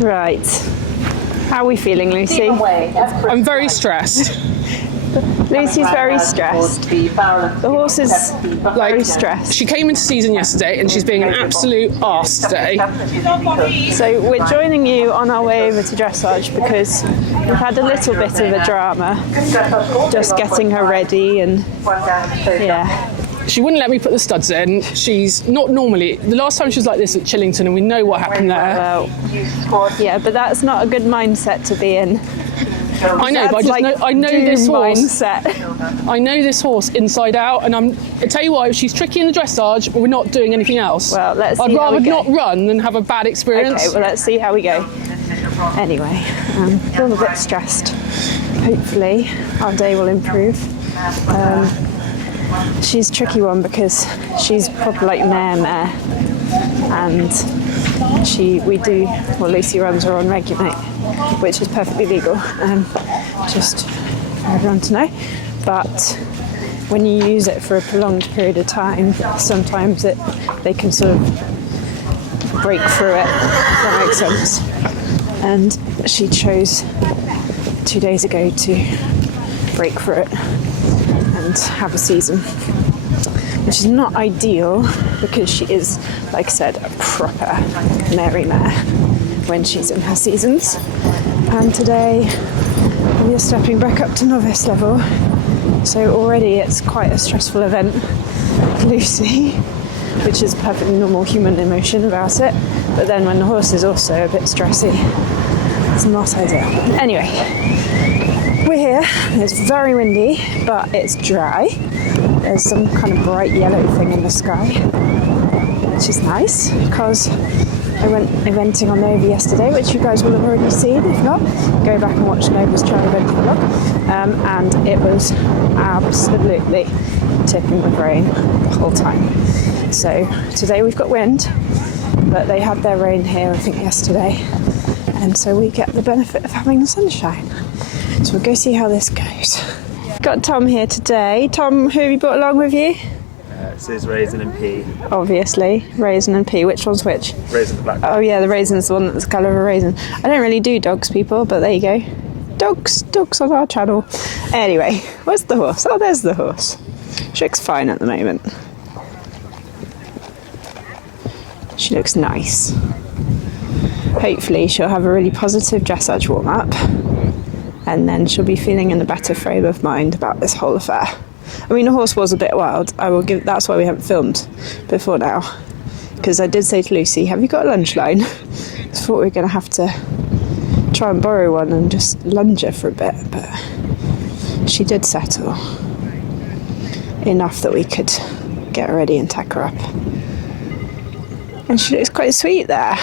Right. How are we feeling, Lucy? I'm very stressed. Lucy's very stressed. The horse is very stressed. She came into season yesterday and she's being an absolute arse today. So we're joining you on our way over to dressage because we've had a little bit of a drama just getting her ready and yeah. She wouldn't let me put the studs in. She's not normally. The last time she was like this at Chillington and we know what happened there. Well, yeah, but that's not a good mindset to be in. I know, but I know this horse. Mindset. I know this horse inside out, and I tell you what, if she's tricky in the dressage, but we're not doing anything else. Well, let's see. I'd rather not run than have a bad experience. Okay, well, let's see how we go. Anyway, I'm a bit stressed. Hopefully, our day will improve. She's a tricky one because she's probably like mare, and Lucy runs her on regulate, which is perfectly legal, just for everyone to know. But when you use it for a prolonged period of time, sometimes they can sort of break through it, if that makes sense. And she chose 2 days ago to break through it and have a season, which is not ideal because she is, like I said, a proper mare when she's in her seasons. And today we are stepping back up to novice level, so already it's quite a stressful event for Lucy, which is perfectly normal human emotion about it, but then when the horse is also a bit stressy, it's not ideal. Anyway, we're here. It's very windy, but it's dry. There's some kind of bright yellow thing in the sky, which is nice because I went eventing on Novi yesterday, which you guys will have already seen. If not, go back and watch Novi's trail eventing vlog. And it was absolutely tipping with rain the whole time. So today we've got wind, but they had their rain here, I think, yesterday. And so we get the benefit of having the sunshine. So we'll go see how this goes. Got Tom here today. Tom, who have you brought along with you? This is Raisin and Pea. Obviously, Raisin and Pea. Which one's which? Raisin the black. Oh yeah, the Raisin's the one that's the colour of a raisin. I don't really do dogs, people, but there you go. Dogs on our channel. Anyway, where's the horse? Oh, there's the horse. She looks fine at the moment. She looks nice. Hopefully she'll have a really positive dressage warm-up, and then she'll be feeling in a better frame of mind about this whole affair. I mean, the horse was a bit wild. That's why we haven't filmed before now, because I did say to Lucy, have you got a lunge line? I thought we were going to have to try and borrow one and just lunge her for a bit, but she did settle enough that we could get her ready and tack her up. And she looks quite sweet there.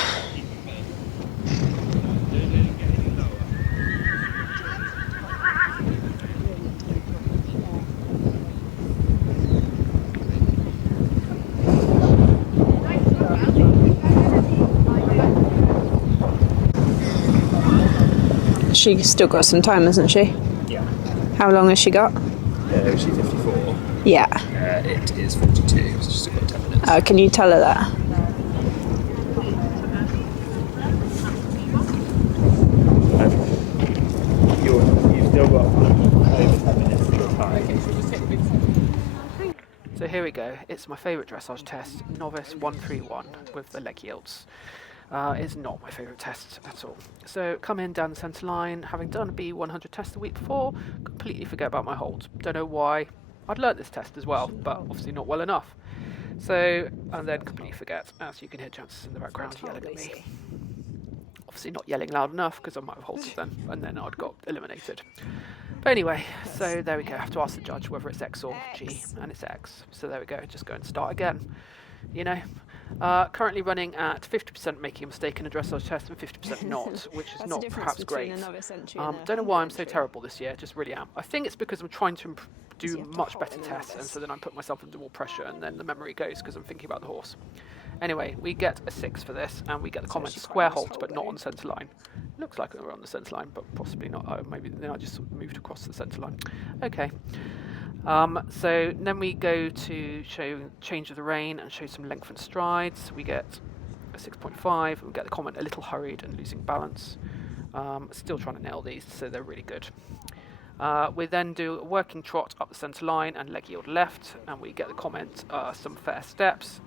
She's still got some time, hasn't she? Yeah. How long has she got? She's 54. Yeah. It is 42, so she's still got 10 minutes. Can you tell her that? You've still got over 10 minutes of your time. So here we go. It's my favourite dressage test, Novice 131 with the leg yields. It's not my favourite test at all. So come in down the centre line, having done a B100 test the week before, completely forget about my holds. Don't know why. I'd learnt this test as well, but obviously not well enough. So, and then completely forget, as you can hear Jancis in the background yelling at me. Obviously not yelling loud enough because I might have halted then, and then I'd got eliminated. But anyway, so there we go. I have to ask the judge whether it's X or G, and it's X. So there we go. Just go and start again. You know, currently running at 50% making a mistake in a dressage test and 50% not, which is not perhaps great. Don't know why I'm so terrible this year. Just really am. I think it's because I'm trying to do much better tests, and so then I put myself under more pressure, and then the memory goes because I'm thinking about the horse. Anyway, we get a 6 for this, and we get the comment square halt, but not on centre line. Looks like we're on the centre line, but possibly not. Oh, maybe then I just moved across the centre line. Okay. So then we go to show change of the rein and show some lengthened strides. We get a 6.5. We get the comment a little hurried and losing balance. Still trying to nail these, so they're really good. We then do a working trot up the centre line and leg yield left, and we get the comment some fair steps.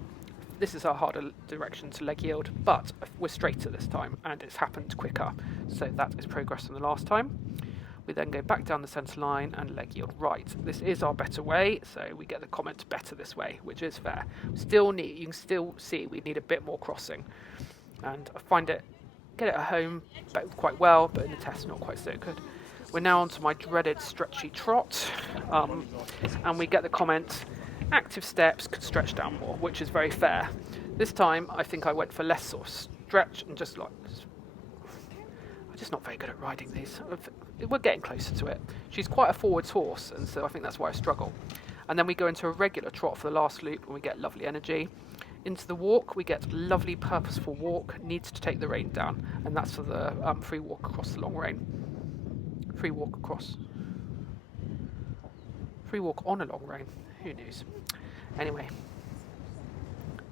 This is our harder direction to leg yield, but we're straighter this time and it's happened quicker, so that is progress from the last time. We then go back down the centre line and leg yield right. This is our better way, so we get the comment better this way, which is fair. You can still see we need a bit more crossing, and I get it at home quite well, but in the test not quite so good. We're now on to my dreaded stretchy trot, and we get the comment, active steps could stretch down more, which is very fair. This time I think I went for less sort of stretch and I'm just not very good at riding these. We're getting closer to it. She's quite a forwards horse, and so I think that's why I struggle. And then we go into a regular trot for the last loop, and we get lovely energy. Into the walk, we get lovely purposeful walk, needs to take the rein down, and that's for the free walk across the long rein. Free walk on a long rein. Who knows? Anyway,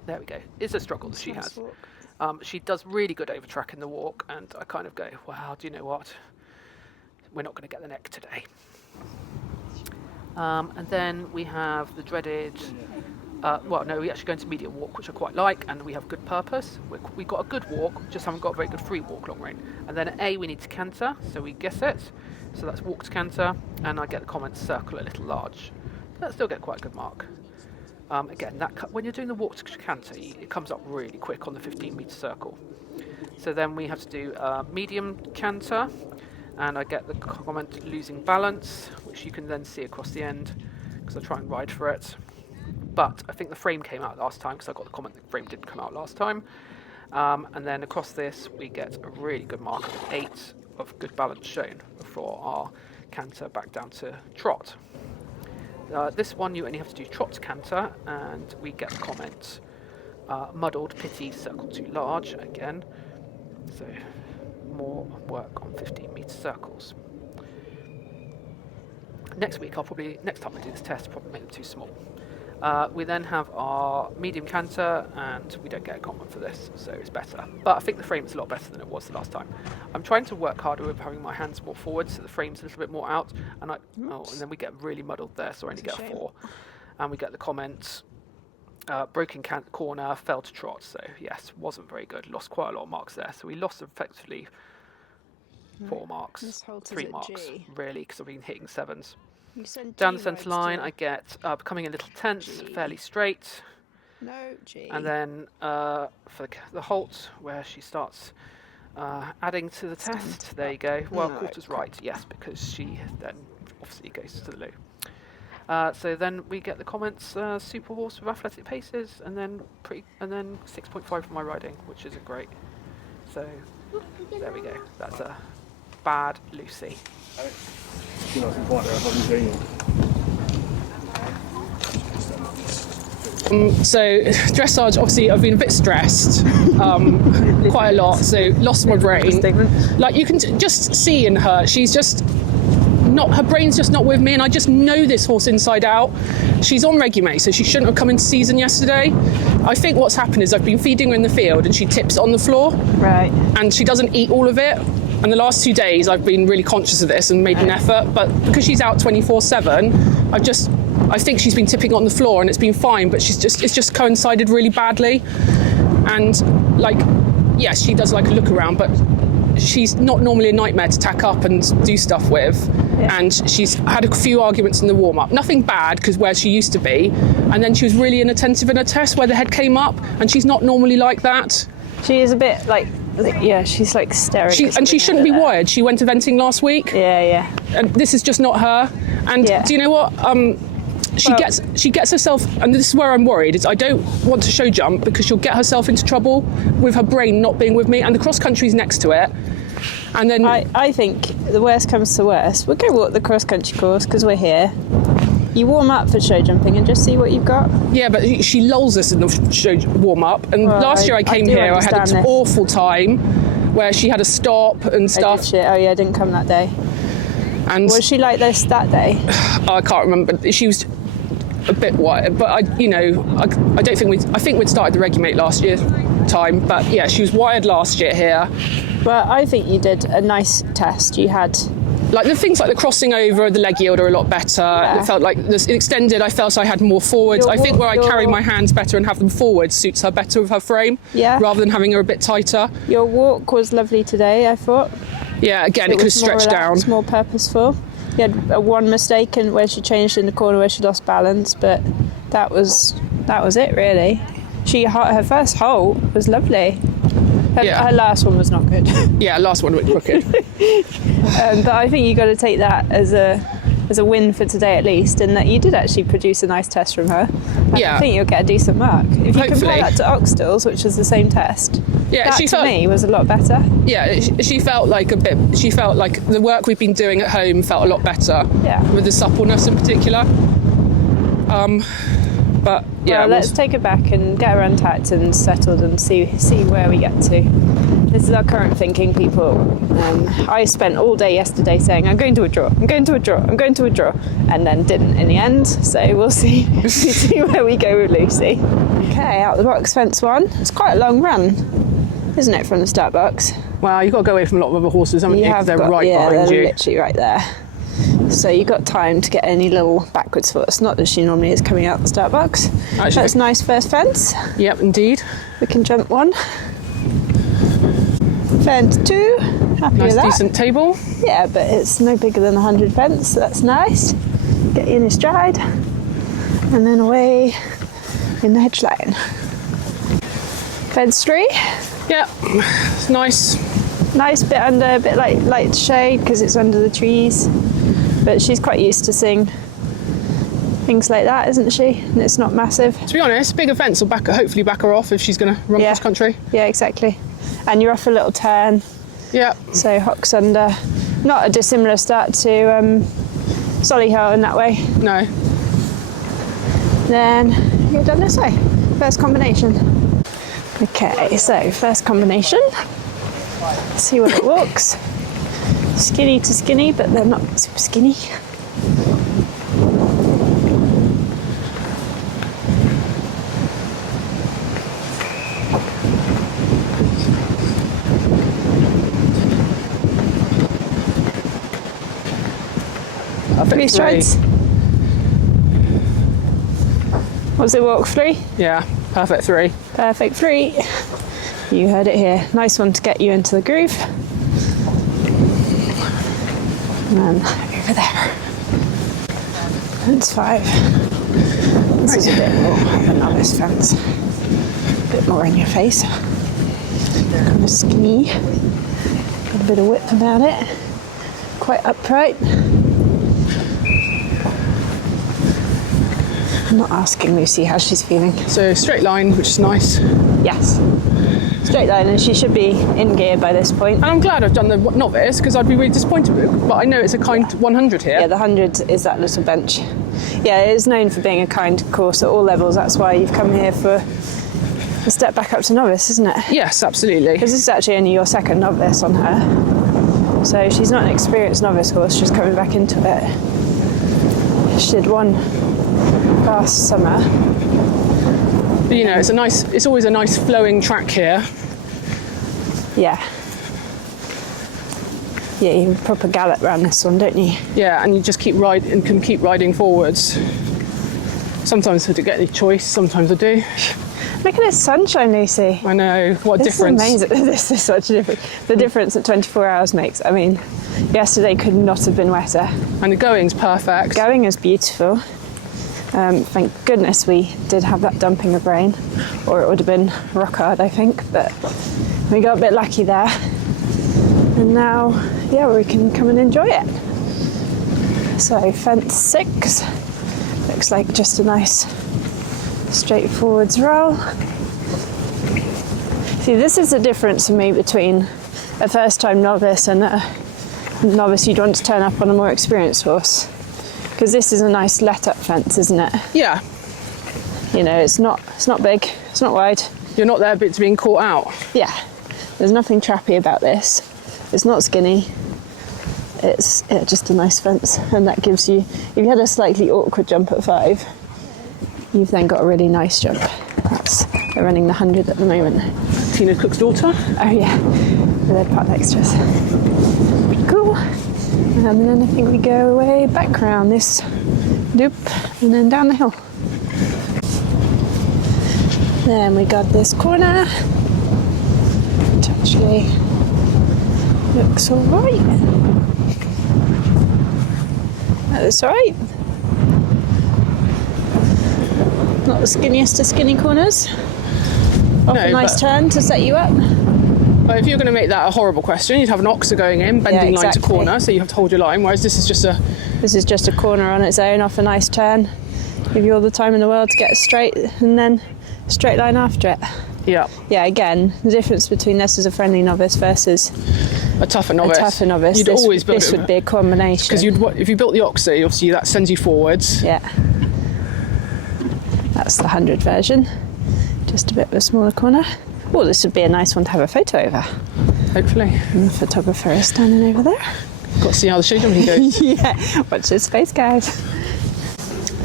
there we go. It's a struggle that she has. She does really good over track in the walk, and I kind of go, wow, do you know what? We're not going to get the neck today. And then we have the dreaded, we actually go into medium walk, which I quite like, and we have good purpose. We've got a good walk, just haven't got a very good free walk long rein. And then at we need to canter, so we guess it. So that's walk to canter, and I get the comment circle a little large. But I still get quite a good mark. Again, when you're doing the walk to canter, it comes up really quick on the 15-metre circle. So then we have to do medium canter, and I get the comment losing balance, which you can then see across the end, because I try and ride for it. But I think the frame came out last time, because I got the comment the frame didn't come out last time. And then across this, we get a really good mark of 8 of good balance shown for our canter back down to trot. This one you only have to do trot to canter, and we get the comment muddled, pity, circle too large again. So more work on 15-metre circles. Next time I do this test, I'll probably make them too small. We then have our medium canter, and we don't get a comment for this, so it's better. But I think the frame is a lot better than it was the last time. I'm trying to work harder with having my hands more forward, so the frame's a little bit more out, and then we get really muddled there, so I only get a 4. And we get the comment, broken corner, fell to trot, so yes, wasn't very good. Lost quite a lot of marks there, so we lost effectively 4 marks, 3 marks, really, because I've been hitting 7s. Down the centre line, I get becoming a little tense, fairly straight. And then for the halt, where she starts adding to the test, there you go. Well, quarter's right, yes, because she then obviously goes to the loo. So then we get the comments, super horse with athletic paces, and then 6.5 for my riding, which isn't great. So there we go. That's a bad Lucy. So dressage, obviously I've been a bit stressed quite a lot, so lost my brain. Like you can just see in her, she's just not, her brain's just not with me, and I just know this horse inside out. She's on Regumate, so she shouldn't have come into season yesterday. I think what's happened is I've been feeding her in the field and she tips it on the floor. Right. And she doesn't eat all of it. And the last 2 days I've been really conscious of this and made an effort, but because she's out 24/7, I think she's been tipping on the floor and it's been fine, but it's just coincided really badly. And yes, she does like a look around, but she's not normally a nightmare to tack up and do stuff with. Yeah. And she's had a few arguments in the warm-up. Nothing bad, because where she used to be. And then she was really inattentive in her test where the head came up, and she's not normally like that. She is a bit she's like staring. She shouldn't be wired. She went eventing last week. Yeah. And this is just not her. And do you know what? She gets herself, and this is where I'm worried, is I don't want to show jump because she'll get herself into trouble with her brain not being with me, and the cross country's next to it. And then I think the worst comes to worst, we'll go walk the cross country course because we're here. You warm up for show jumping and just see what you've got. Yeah, but she lulls us in the show warm up. And last year I came here, I had an awful time where she had a stop and stuff. Did she? Oh yeah, I didn't come that day. And was she like this that day? I can't remember. She was a bit white, but I don't think I think we'd started the Regumate last year. big time. But yeah, she was wired last year here. Well, I think you did a nice test. You had Like the things like the crossing over, the leg yield are a lot better. Yeah. It felt like this extended. I felt I had more forwards. I think where I carry my hands better and have them forward suits her better with her frame. Yeah. Rather than having her a bit tighter. your walk was lovely today, I thought. Yeah. Again, it could have stretched down. More purposeful. You had one mistake in where she changed in the corner where she lost balance, but that was it really. Her first hole was lovely. Her last one was not good. Yeah, last one went crooked. But I think you got to take that as a win for today at least, and that you did actually produce a nice test from her. Yeah. I think you'll get a decent mark. If you Hopefully. compare that to Oxtill's, which was the same test, Yeah, that she to felt. me was a lot better. Yeah, she felt like a bit. She felt like the work we've been doing at home felt a lot better. Yeah. With the suppleness in particular. But yeah, Well, let's take her back and get her untacked and settled and see where we get to. This is our current thinking, people. I spent all day yesterday saying, I'm going to a draw, I'm going to a draw, I'm going to a draw, and then didn't in the end. So we'll see where we go with Lucy. Okay, out the box, fence one. It's quite a long run, isn't it, from the start box? Well, you've got to go away from a lot of other horses, haven't you? 'Cause they're right behind they're you. literally right there. So you've got time to get any little backwards foot. Not that she normally is coming out the start box. Actually- That's nice first fence. Yep, indeed. We can jump one. Fence two. Happy Nice, with that. decent table. Yeah, but it's no bigger than 100 fence, so that's nice. Get you in your stride. And then away in the hedge line. Fence three. Yep, it's nice. Nice bit under, a bit light shade because it's under the trees. But she's quite used to seeing things like that, isn't she? And it's not massive. To be honest, bigger fence will hopefully back her off if she's going to run cross country. Yeah, exactly. And you're off a little turn, Yep. so hocks under. Not a dissimilar start to Solihull in that way. No. Then you're done this way. First combination. Okay, so first combination. See what it walks. Skinny to skinny, but they're not super skinny. Three strides. Was it walk three? Yeah, perfect three. Perfect three. You heard it here. Nice one to get you into the groove. And then over there. Fence five. This is a bit more of a novice fence. A bit more in your face. Kind of skinny. Got a bit of width about it. Quite upright. I'm not asking Lucy how she's feeling. So straight line, which is nice. Yes. Straight line, and she should be in gear by this point. And I'm glad I've done the novice because I'd be really disappointed with it. But I know it's a kind 100 here. Yeah, the 100 is that little bench. Yeah, it is known for being a kind course at all levels. That's why you've come here for a step back up to novice, isn't it? Yes, absolutely. Because this is actually only your second novice on her. So she's not an experienced novice horse, she's coming back into it. She did one last summer. But, you know, it's always a nice flowing track here. Yeah. Yeah, you proper gallop around this one, don't you? Yeah, and you just keep riding forwards. Sometimes I don't get any choice, sometimes I do. Look at this sunshine, Lucy. I know, what a This difference. is amazing. This is such a difference. The difference that 24 hours makes. I mean, yesterday could not have been wetter. And the going's perfect. Going is beautiful. Thank goodness we did have that dumping of rain, or it would have been rock hard, I think. But we got a bit lucky there. And now, yeah, we can come and enjoy it. So fence 6 looks like just a nice straightforwards roll. See, this is the difference for me between a first-time novice and a novice you'd want to turn up on a more experienced horse. Because this is a nice let-up fence, isn't it? Yeah, You know, it's not big, it's not wide. you're not there but being caught out. Yeah, there's nothing trappy about this. It's not skinny. It's just a nice fence, and that gives you, if you had a slightly awkward jump at 5, you've then got a really nice jump. They're running the 100 at the moment. Tina Cook's daughter. Oh yeah, the red part next to us. Pretty cool. And then I think we go away back round this loop and then down the hill. Then we got this corner, which actually looks alright. That looks alright. Not the skinniest of skinny corners. Off a nice turn to set you up. But if you're going to make that a horrible question, you'd have an oxer going in, bending line to corner, so you have to hold your line, whereas this is just a... This is just a corner on its own, off a nice turn. Give you all the time in the world to get straight, and then straight line after it. Yeah. Yeah, again, the difference between this as a friendly novice versus a tougher novice. A tougher novice. You'd always build this would be a combination. Because if you built the oxer, obviously that sends you forwards. Yeah. That's the 100 version. Just a bit of a smaller corner. Oh, this would be a nice one to have a photo over. Hopefully. And the photographer is standing over there. Got to see how the show jumping goes. Yeah, watch this space, guys.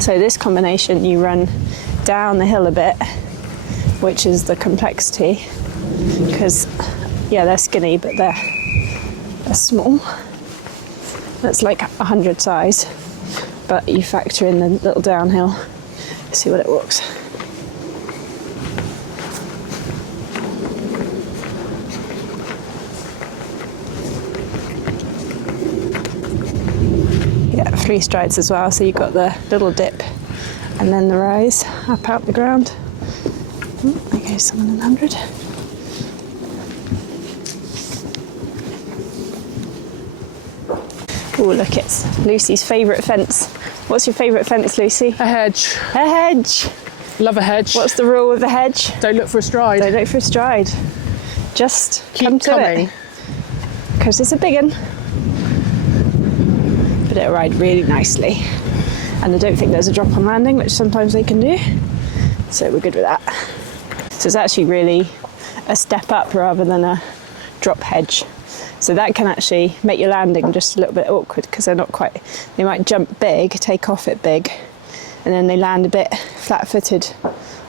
So this combination, you run down the hill a bit, which is the complexity, because yeah, they're skinny, but they're small. That's like 100 size, but you factor in the little downhill. See what it walks. Yeah, 3 strides as well, so you've got the little dip and then the rise up out the ground. Okay, someone in 100. Oh, look, it's Lucy's favourite fence. What's your favourite fence, Lucy? A hedge. A hedge. Love a hedge. What's the rule with the hedge? Don't look for a stride. Don't look for a stride. Just keep come to coming. it. Because it's a big one. But it'll ride really nicely. And I don't think there's a drop on landing, which sometimes they can do. So we're good with that. So it's actually really a step up rather than a drop hedge. So that can actually make your landing just a little bit awkward because they're not quite, they might jump big, take off it big, and then they land a bit flat-footed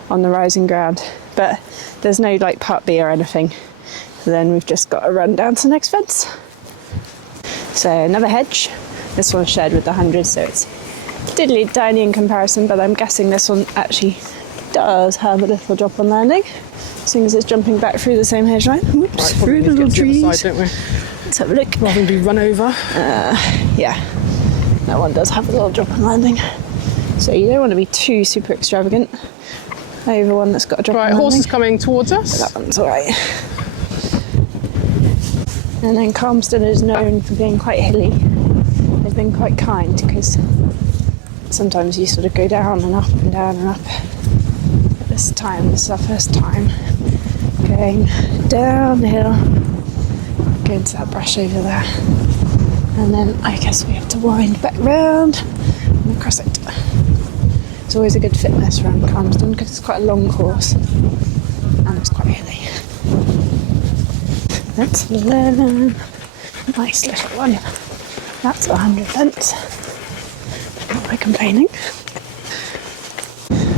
on the rising ground. But there's no like part B or anything. So then we've just got to run down to the next fence. So another hedge. This one's shared with the 100, so it's diddly tiny in comparison, but I'm guessing this one actually does have a little drop on landing, seeing as it's jumping back through the same hedge line. Whoops, right, through the little trees. Side, don't we? Let's have a look. Rather than be run over. Yeah, that one does have a little drop on landing. So you don't want to be too super extravagant over one that's got a drop on landing. Right, horse is coming towards us. But that one's alright. And then Calmsden is known for being quite hilly. They've been quite kind because sometimes you sort of go down and up and down and up. But this is our first time going down the hill, going to that brush over there. And then I guess we have to wind back round and across it. It's always a good fitness around Calmsden because it's quite a long course and it's quite hilly. That's 11. Nice little one. That's 100 fence. Not by complaining.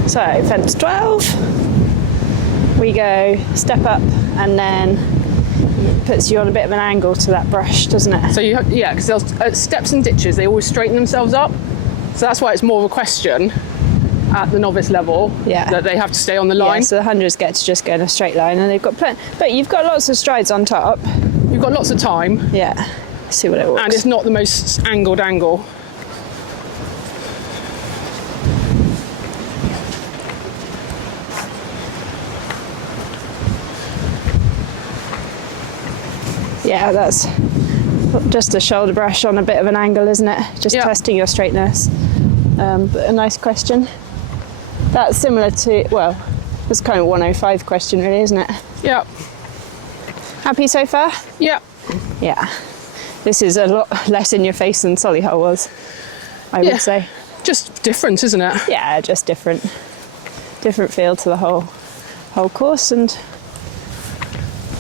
So fence 12. We go step up and then it puts you on a bit of an angle to that brush, doesn't it? So you have, yeah, because steps and ditches, they always straighten themselves up. So that's why it's more of a question at the novice level, that they have to stay on the line. Yeah, so the 100s get to just go in a straight line and they've got plenty, but you've got lots of strides on top. You've got lots of time. Yeah, see what it works. And it's not the most angled angle. Yeah, that's just a shoulder brush on a bit of an angle, isn't it? Just testing your straightness. But a nice question. That's similar to, well, it's kind of a 105 question really, isn't it? Yeah. Happy so far? Yeah. Yeah. This is a lot less in your face than Solihull was, I would say. Just different, isn't it? Yeah, just different. Different feel to the whole course, and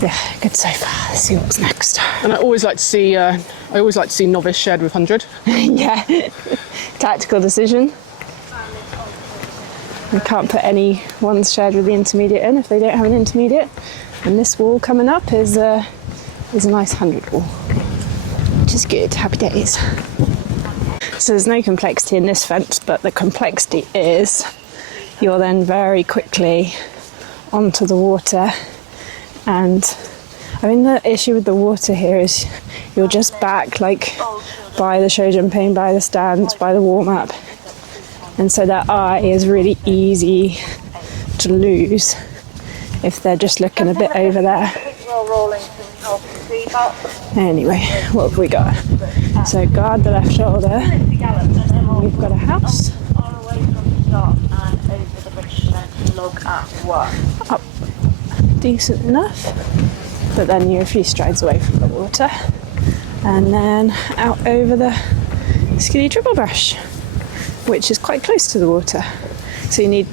yeah, good so far. Let's see what's next. And I always like to see novice shared with 100. Yeah. Tactical decision. We can't put any ones shared with the intermediate in if they don't have an intermediate. And this wall coming up is a nice 100 wall, which is good. Happy days. So there's no complexity in this fence, but the complexity is you're then very quickly onto the water, and I mean the issue with the water here is you're just back like by the show jumping, by the stands, by the warm-up, and so that eye is really easy to lose if they're just looking a bit over there. Anyway, what have we got? So guard the left shoulder. We've got a house. Up decent enough, but then you're a few strides away from the water, and then out over the skinny triple brush, which is quite close to the water. So you need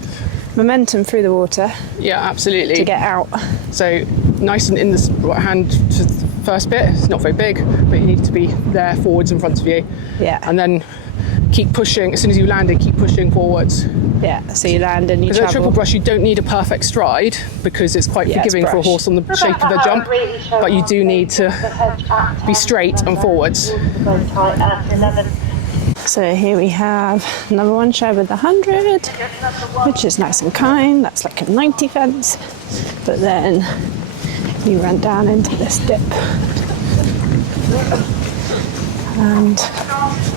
momentum through the water. Yeah, absolutely. To get out. So nice and in the right hand to the first bit. It's not very big, but you need to be there forwards in front of you. Yeah. And then keep pushing. As soon as you land it, keep pushing forwards. Yeah, so you land and you travel. Because at triple brush, you don't need a perfect stride because it's quite forgiving for a horse on the shape of the jump, but you do need to be straight and forwards. So here we have number one show with the 100, which is nice and kind. That's like a 90 fence, but then you run down into this dip. And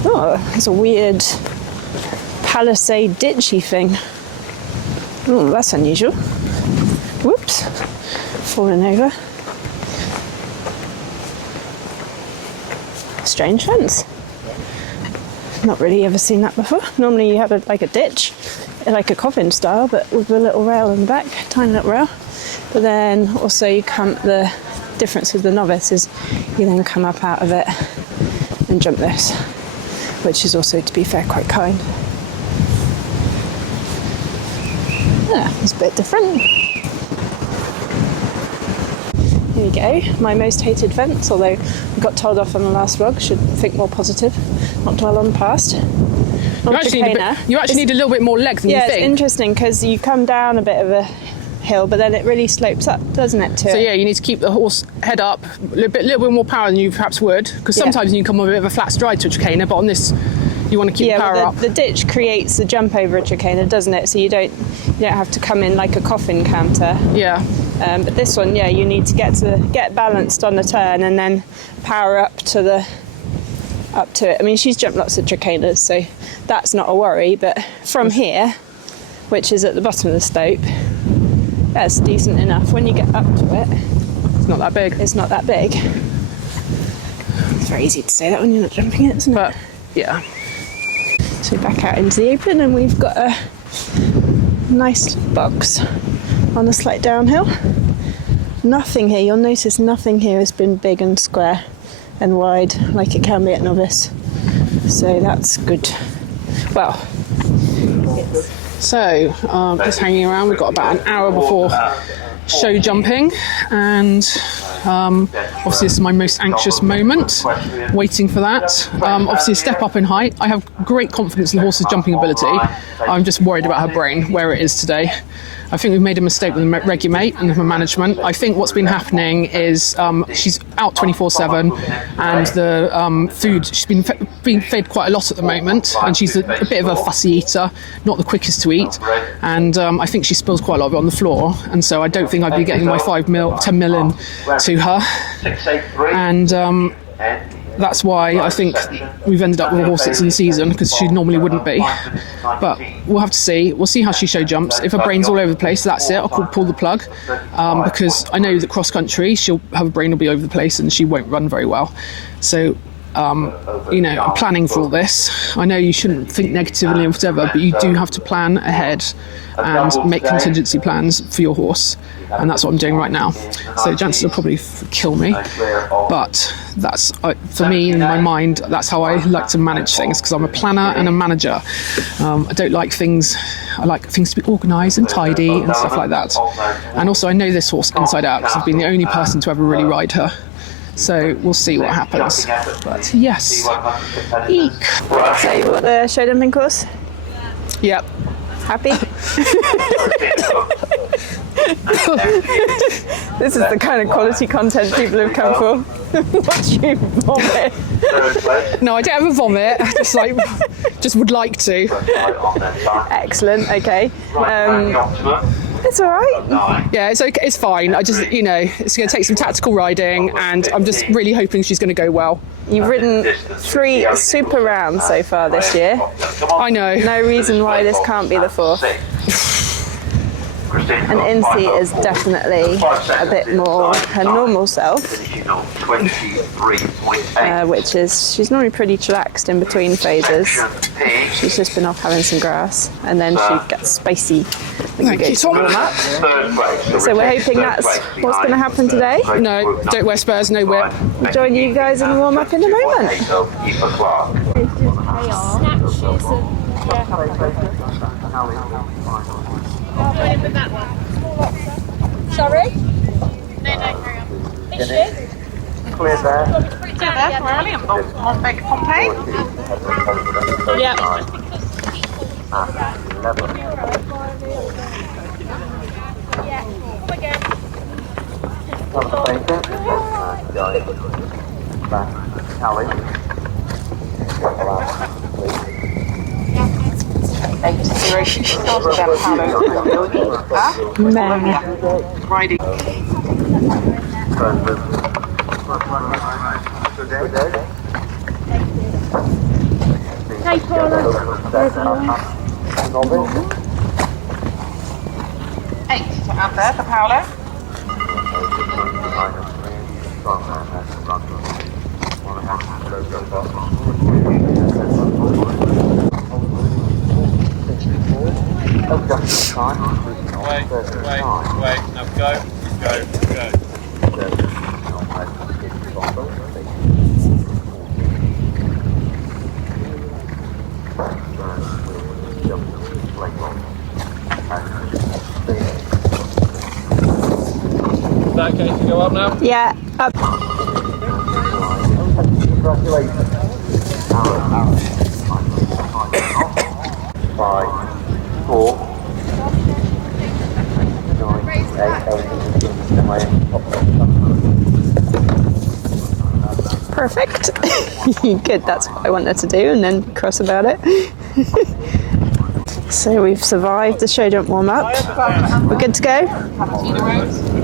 oh, there's a weird palisade ditchy thing. Oh, that's unusual. Whoops, falling over. Strange fence. Not really ever seen that before. Normally you have like a ditch, like a coffin style, but with a little rail in the back, tiny little rail. But then also the difference with the novice is you then come up out of it and jump this, which is also, to be fair, quite kind. Yeah, it's a bit different. Here we go, my most hated fence, although I got told off on the last vlog, should think more positive, not dwell on the past. You actually need a little bit more leg than you think. Yeah, it's interesting because you come down a bit of a hill, but then it really slopes up, doesn't it? So yeah, you need to keep the horse head up, a little bit more power than you perhaps would, because sometimes you can come with a bit of a flat stride to a chicaner, but on this you want to keep the power up. The ditch creates the jump over a chicaner, doesn't it? So you don't have to come in like a coffin canter. Yeah. But this one, yeah, you need to get balanced on the turn and then power up to it. I mean, she's jumped lots of chicanas, so that's not a worry. But from here, which is at the bottom of the slope, that's decent enough. When you get up to it, it's not that big. It's not that big. It's very easy to say that when you're not jumping it, isn't it? But yeah. So back out into the open, and we've got a nice box on a slight downhill. Nothing here, you'll notice nothing here has been big and square and wide like it can be at novice. So that's good. Well, so just hanging around. We've got about an hour before show jumping, and obviously this is my most anxious moment, waiting for that. Obviously a step up in height. I have great confidence in the horse's jumping ability. I'm just worried about her brain, where it is today. I think we've made a mistake with the Regumate and her management. I think what's been happening is she's out 24/7, and the food, she's been fed quite a lot at the moment, and she's a bit of a fussy eater, not the quickest to eat, and I think she spills quite a lot of it on the floor, and so I don't think I'd be getting my 10 mil in to her, and that's why I think we've ended up with a horse that's in season, because she normally wouldn't be. But we'll have to see. We'll see how she show jumps. If her brain's all over the place, that's it. I'll pull the plug, because I know that cross country, her brain will be over the place and she won't run very well. So, I'm planning for all this. I know you shouldn't think negatively and whatever, but you do have to plan ahead and make contingency plans for your horse. And that's what I'm doing right now. So chances will probably kill me, but that's for me, in my mind, that's how I like to manage things, because I'm a planner and a manager. I don't like things. I like things to be organised and tidy and stuff like that. And also, I know this horse inside out because I've been the only person to ever really ride her. So we'll see what happens. But yes, eek. So you got the show jumping course? Yep. Happy? This is the kind of quality content people have come for. Watch you vomit. No, I don't have a vomit. I just would like to. Excellent. Okay. It's all right. Yeah, it's okay. It's fine. I just, it's going to take some tactical riding, and I'm just really hoping she's going to go well. You've ridden 3 super rounds so far this year. I know. No reason why this can't be the 4th. And Incy is definitely a bit more her normal self, which is she's normally pretty chillaxed in between phases. She's just been off having some grass, and then she gets spicy when you go to warm up. So we're hoping that's what's going to happen today. No, don't wear spurs, no whip. We'll join you guys in the warm up in a moment. Sorry? No, carry on. Is she? Clear there. Brilliant. Montbec Pompeii? Yeah. 11. Yeah. Come again. Back. Callie. Riding. Hey, Paula. 8 out there for Paula. Wait. Now go. Is that okay to go up now? Yeah, up. Congratulations. 5, 4, 9, 8, Perfect. Good, that's what I wanted to do, and then cross about it. So we've survived the show jump warm up. We're good to go?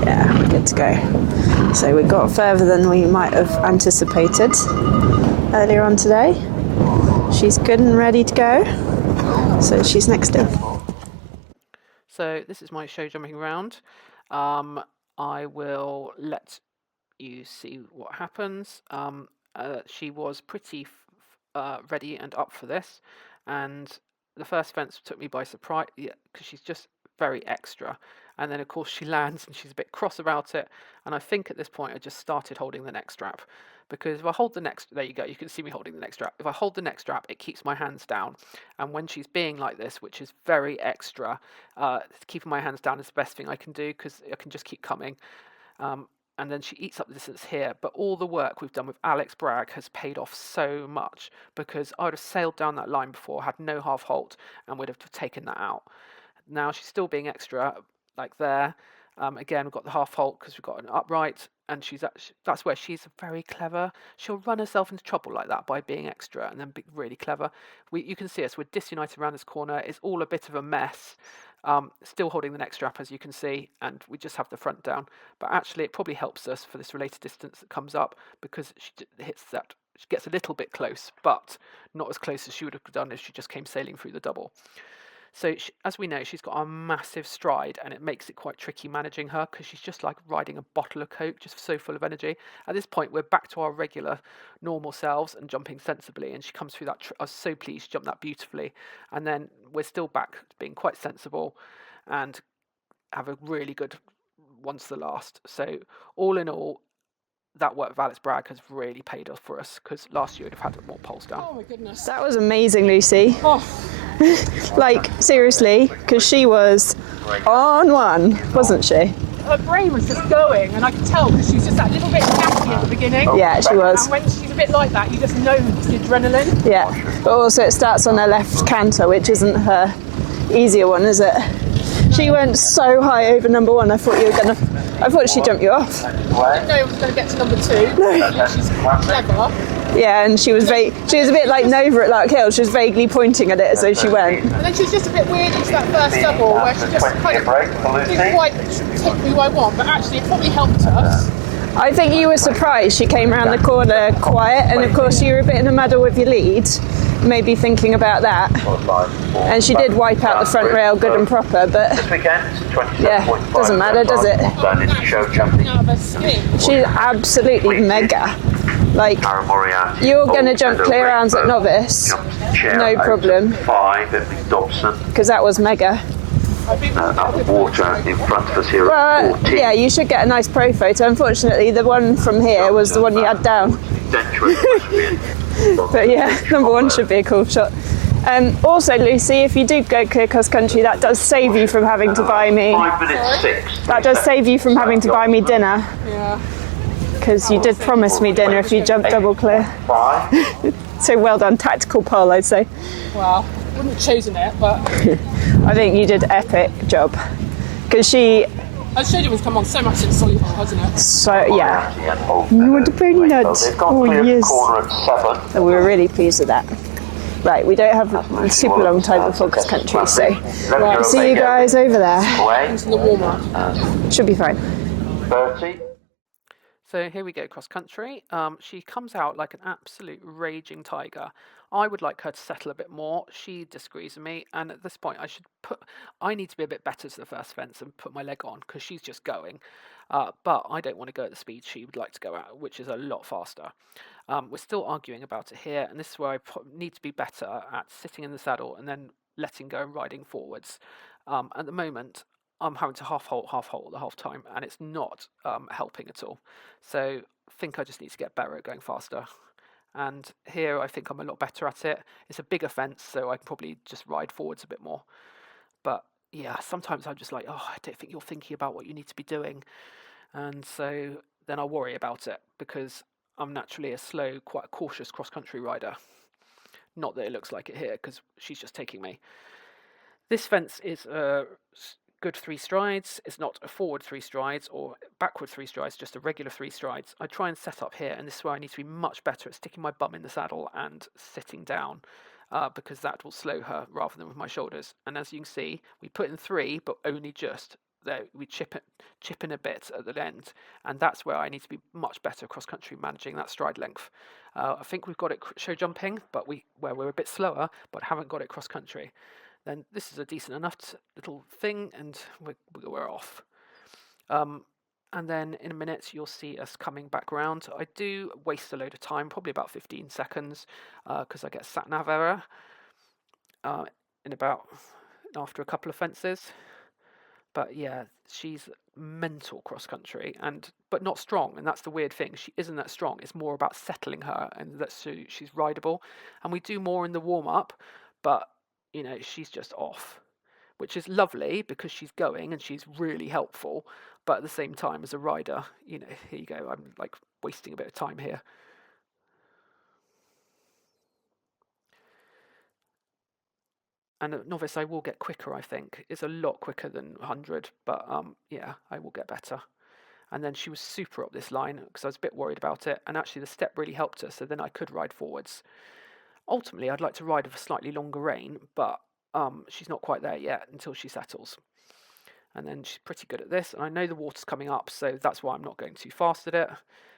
Yeah, we're good to go. So we got further than we might have anticipated earlier on today. She's good and ready to go. So she's next in. So this is my show jumping round. I will let you see what happens. She was pretty ready and up for this, and the first fence took me by surprise because she's just very extra. And then of course she lands and she's a bit cross about it. And I think at this point I just started holding the neck strap, because if I hold the neck, there you go, you can see me holding the neck strap. If I hold the neck strap, it keeps my hands down. And when she's being like this, which is very extra, keeping my hands down is the best thing I can do, because I can just keep coming. And then she eats up the distance here. But all the work we've done with Alex Bragg has paid off so much, because I would have sailed down that line before, had no half halt, and would have taken that out. Now she's still being extra, like there. Again, we've got the half halt because we've got an upright, and that's where she's very clever. She'll run herself into trouble like that by being extra and then be really clever. You can see us, we're disunited around this corner. It's all a bit of a mess. Still holding the neck strap, as you can see, and we just have the front down. But actually it probably helps us for this related distance that comes up, because she hits that. She gets a little bit close, but not as close as she would have done if she just came sailing through the double. So as we know, she's got a massive stride, and it makes it quite tricky managing her, because she's just like riding a bottle of Coke, just so full of energy. At this point, we're back to our regular, normal selves and jumping sensibly, and she comes through that. I was so pleased she jumped that beautifully. And then we're still back to being quite sensible and have a really good once the last. So all in all, that work with Alex Bragg has really paid off for us, because last year we'd have had more poles down. Oh my goodness. That was amazing, Lucy. Oh. Like, seriously, because she was on one, wasn't she? Her brain was just going, and I could tell, because she was just that little bit happy at the beginning. Yeah, she was. And when she's a bit like that, you just know it's the adrenaline. Yeah, but also it starts on her left canter, which isn't her easier one, is it? She went so high over number one. I thought I thought she'd jump you off. I didn't know I was going to get to number 2. She's clever. Yeah, and she was a bit like Nova at Lark Hill. She was vaguely pointing at it as though she went. And then she was just a bit weird into that first double where she just kind of didn't quite hit who I want, but actually it probably helped us. I think you were surprised she came around the corner quiet, and of course you were a bit in a muddle with your lead, maybe thinking about that. And she did wipe out the front rail good and proper, but yeah, doesn't matter, does it? Out of her skin. She's absolutely mega. Like, you're going to jump clear arms at novice, no problem, because that was mega. Water in front of us here. Well, yeah, you should get a nice pro photo. Unfortunately, the one from here was the one you had down. But yeah, number one should be a cool shot. Also, Lucy, if you do go clear cross country, that does save you from having to buy me. 5 minutes 6. That does save you from having to buy me dinner. Yeah. Because you did promise me dinner if you jump double clear. 5. So well done, tactical poll, I'd say. Well, wouldn't have chosen it, but I think you did epic job. Because she, I showed you was come on so much in solid, hasn't it? so yeah. You want a pony nuts? Oh yes. Corner at 7. So we were really pleased with that. Right, we don't have a super long time before cross country, so Right. see you guys over there. Into the warm-up. Should be fine. 30. So here we go, cross country. She comes out like an absolute raging tiger. I would like her to settle a bit more. She disagrees with me, and at this point I need to be a bit better to the first fence and put my leg on, because she's just going. But I don't want to go at the speed she would like to go at, which is a lot faster. We're still arguing about it here, and this is where I need to be better at sitting in the saddle and then letting go and riding forwards. At the moment, I'm having to half halt the half time, and it's not helping at all. So I think I just need to get better at going faster. And here I think I'm a lot better at it. It's a bigger fence, so I can probably just ride forwards a bit more. But yeah, sometimes I'm just like, oh, I don't think you're thinking about what you need to be doing. And so then I'll worry about it, because I'm naturally a slow, quite a cautious cross-country rider. Not that it looks like it here, because she's just taking me. This fence is a good 3 strides. It's not a forward 3 strides or backward 3 strides, just a regular 3 strides. I try and set up here, and this is where I need to be much better at sticking my bum in the saddle and sitting down, because that will slow her rather than with my shoulders. And as you can see, we put in 3, but only just. There, we chip in a bit at the end, and that's where I need to be much better cross country managing that stride length. I think we've got it show jumping, but where we're a bit slower, but haven't got it cross country. Then this is a decent enough little thing, and we're off. And then in a minute you'll see us coming back round. I do waste a load of time, probably about 15 seconds, because I get sat nav error after a couple of fences. But yeah, she's mental cross country, but not strong, and that's the weird thing. She isn't that strong. It's more about settling her, and she's rideable. And we do more in the warm up, but she's just off, which is lovely because she's going and she's really helpful. But at the same time, as a rider, here you go. I'm like wasting a bit of time here. And at novice, I will get quicker, I think. It's a lot quicker than 100, but yeah, I will get better. And then she was super up this line because I was a bit worried about it. And actually, the step really helped her, so then I could ride forwards. Ultimately, I'd like to ride with a slightly longer rein, but she's not quite there yet until she settles. And then she's pretty good at this. And I know the water's coming up, so that's why I'm not going too fast at it,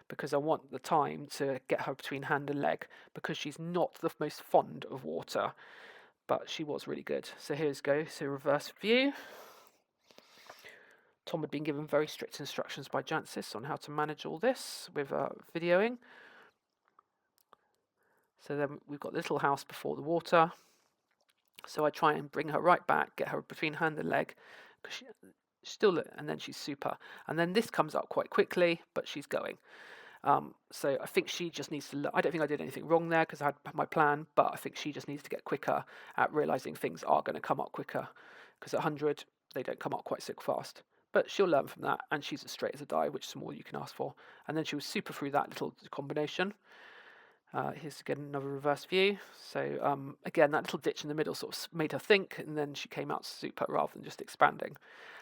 because I want the time to get her between hand and leg, because she's not the most fond of water. But she was really good. So here's go. So reverse view. Tom had been given very strict instructions by Jancis on how to manage all this with videoing. So then we've got the little house before the water. So I try and bring her right back, get her between hand and leg, because and then she's super. And then this comes up quite quickly, but she's going. So I think she just needs to. I don't think I did anything wrong there because I had my plan, but I think she just needs to get quicker at realizing things are going to come up quicker, because at 100 they don't come up quite so fast. But she'll learn from that, and she's as straight as a die, which is more you can ask for. And then she was super through that little combination, Here's again another reverse view. So again, that little ditch in the middle sort of made her think, and then she came out super rather than just expanding.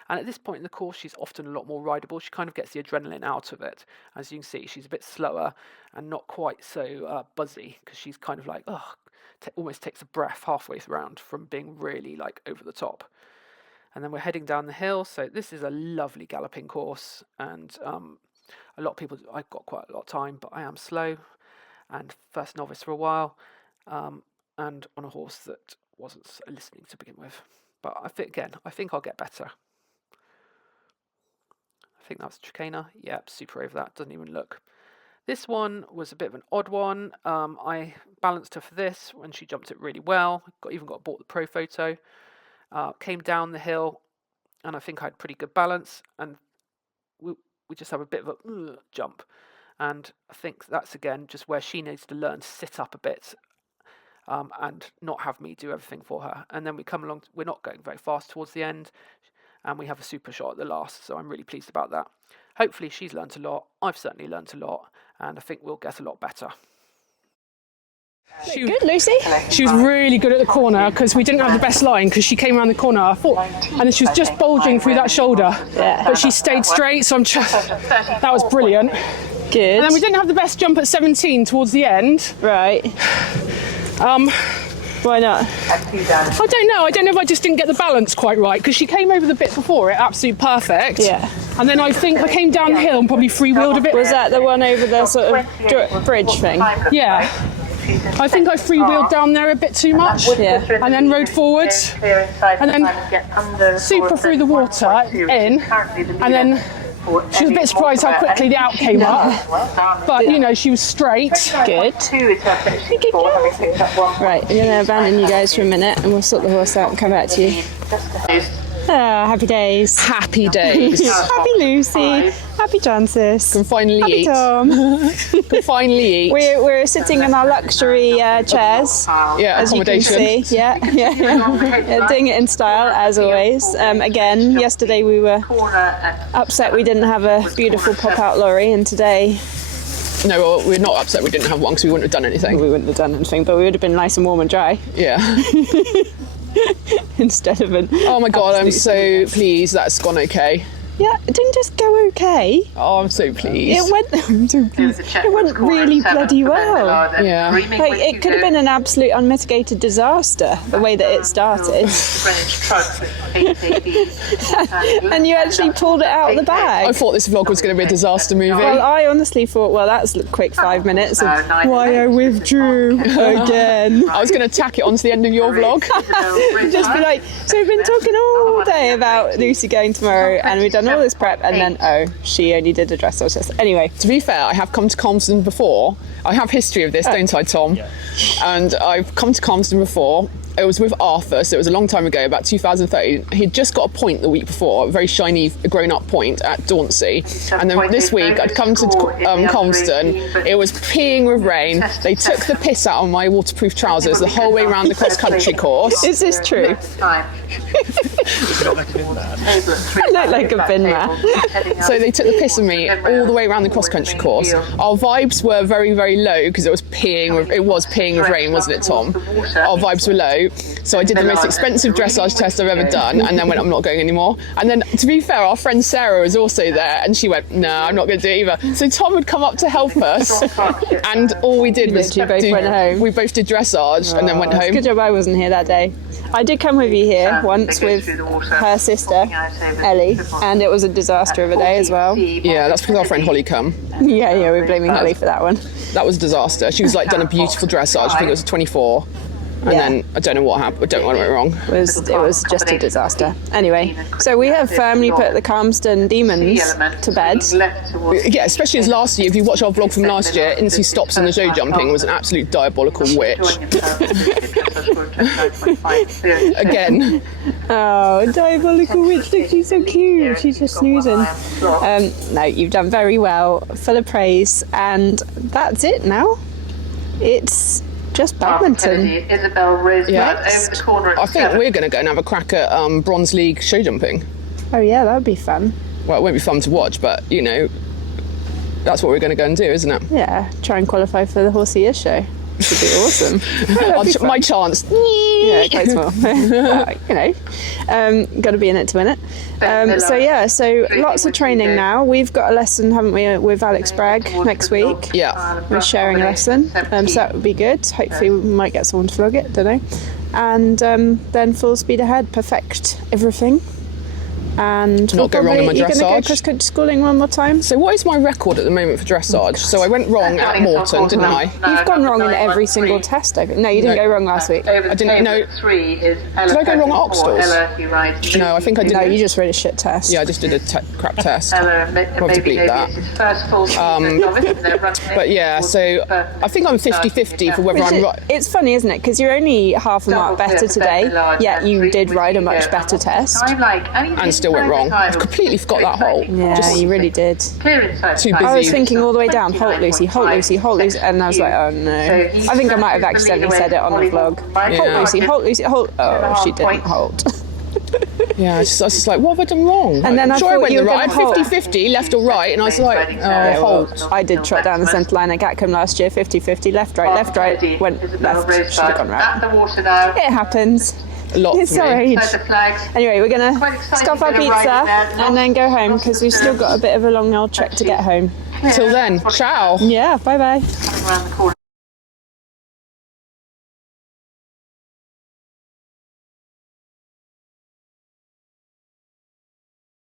And at this point in the course, she's often a lot more rideable. She kind of gets the adrenaline out of it. As you can see, she's a bit slower and not quite so buzzy, because she's kind of like, almost takes a breath halfway around from being really like over the top. And then we're heading down the hill. So this is a lovely galloping course, and a lot of people, I've got quite a lot of time, but I am slow and first novice for a while, and on a horse that wasn't listening to begin with. But I think I'll get better. I think that's Tricana. Yep, super over that. Doesn't even look. This one was a bit of an odd one. I balanced her for this when she jumped it really well. Bought the pro photo. Came down the hill, and I think I had pretty good balance. And we just have a bit of a jump. And I think that's, again, just where she needs to learn to sit up a bit and not have me do everything for her. And then we come along, we're not going very fast towards the end, and we have a super shot at the last, so I'm really pleased about that. Hopefully she's learnt a lot. I've certainly learnt a lot, and I think we'll get a lot better. Good, Lucy. She was really good at the corner because we didn't have the best line because she came around the corner, I thought, and then she was just bulging through that shoulder. Yeah. But she stayed straight, so that was brilliant. Good. And then we didn't have the best jump at 17 towards the end. Right. Why not? I don't know if I just didn't get the balance quite right, because she came over the bit before it, absolutely perfect. Yeah. And then I think I came downhill and probably freewheeled a bit. Was that the one over the sort of bridge thing? Yeah. I think I freewheeled down there a bit too much. Yeah. And then rode forwards. And then super through the water in. And then she was a bit surprised how quickly the out came up. But, you know, she was straight. Good. Right, I'm going to abandon you guys for a minute and we'll sort the horse out and come back to you. Happy days. Happy days. Happy Lucy. Happy Jancis. Can finally Happy eat. Tom. Can finally eat. We're sitting in our luxury chairs. Yeah, As you can accommodation. see, yeah, doing it in style as always. Again, yesterday we were upset we didn't have a beautiful pop-out lorry, and today No, well, we're not upset we didn't have one because we wouldn't have done anything. we wouldn't have done anything, but we would have been nice and warm and dry Yeah. instead of an. Oh my God, I'm absolute so pleased that's gone okay. Yeah, it didn't just go okay. Oh, I'm so pleased. It went. I'm so pleased. It went really bloody well. Yeah. Like, it could have been an absolute unmitigated disaster, the way that it started. And you actually pulled it out of the bag. I thought this vlog was going to be a disaster movie. Well, I honestly thought, well, that's a quick 5 minutes of why I withdrew again. I was going to tack it onto the end of your vlog. Just be like, so we've been talking all day about Lucy going tomorrow, and we've done all this prep, and then, she only did a dressage test. Anyway. To be fair, I have come to Calmsden before. I have history of this, don't I, Tom? Yeah. And I've come to Calmsden before. It was with Arthur, so it was a long time ago, about 2013. He'd just got a point the week before, a very shiny, grown-up point at Dauncey. And then this week, I'd come to Calmsden. It was peeing with rain. They took the piss out of my waterproof trousers the whole way around the cross-country course. Is this true? I look like a bin rat. So they took the piss of me all the way around the cross-country course. Our vibes were very, very low because it was peeing with rain, wasn't it, Tom? Our vibes were low. So I did the most expensive dressage test I've ever done, and then went, I'm not going anymore. And then, to be fair, our friend Sarah was also there, and she went, no, I'm not going to do it either. So Tom had come up to help us, and all we did was Literally both went home. We both did dressage and then went home. Good job I wasn't here that day. I did come with you here once with her sister, Ellie, and it was a disaster of a day as well. Yeah, that's because our friend Holly come. Yeah, we're blaming Ellie for that one. That was a disaster. She was like done a beautiful dressage. I think it was a 24. And then I don't know what happened. I don't know what went wrong. It was just a disaster. Anyway, so we have firmly put the Calmsden demons to bed. Yeah, especially as last year. If you watch our vlog from last year, Incy Stops in the show jumping was an absolute diabolical witch. Again. Oh, diabolical witch! Look, she's so cute. She's just snoozing. No, you've done very well. Full of praise, and that's it now. It's just badminton. Yeah. I think we're going to go and have a crack at Bronze League show jumping. Oh yeah, that would be fun. Well, it won't be fun to watch, but, you know, That's what we're going to go and do, isn't it? Yeah, try and qualify for the Horse of the Year show. Should be awesome. My chance. Yeah, quite small. But, you know, got to be in it to win it. So lots of training now. We've got a lesson, haven't we, with Alex Bragg next week. Yeah. We're sharing a lesson, so that would be good. Hopefully we might get someone to vlog it, don't know. And then full speed ahead, perfect everything. And Not go wrong in my you're going to go dressage. cross country schooling one more time? So what is my record at the moment for dressage? So I went wrong at Morton, didn't I? You've gone wrong in every single test. No, you didn't go wrong last week. I didn't know. Did I go wrong at Oxtall's? No, I think I did. No, you just read a shit test. Yeah, I just did a crap test. I'll have to believe that. But yeah, so I think I'm 50-50 for whether I'm right. It's funny, isn't it? Because you're only half a mark better today, yet you did ride a much better test. And still went wrong. I've completely forgot that hole. Yeah, you really did. Too busy. I was thinking all the way down, halt Lucy, halt Lucy, halt Lucy, and I was like, oh no. I think I might have accidentally said it on the vlog. Halt Lucy, halt Lucy, halt. Oh, she didn't halt. Yeah, I was just like, what have I done wrong? And then I'm I sure I thought went you the were right. I gonna had 50-50, left or right, and I was like, oh, halt. I did trot down the centre line at Gatcombe last year, 50-50, left, right, went left. Should have gone right. It happens. A lot It's for our me. age. Anyway, we're going to scoff our pizza and then go home because we've still got a bit of a long old trek to get home. Till then, ciao. Yeah, bye-bye.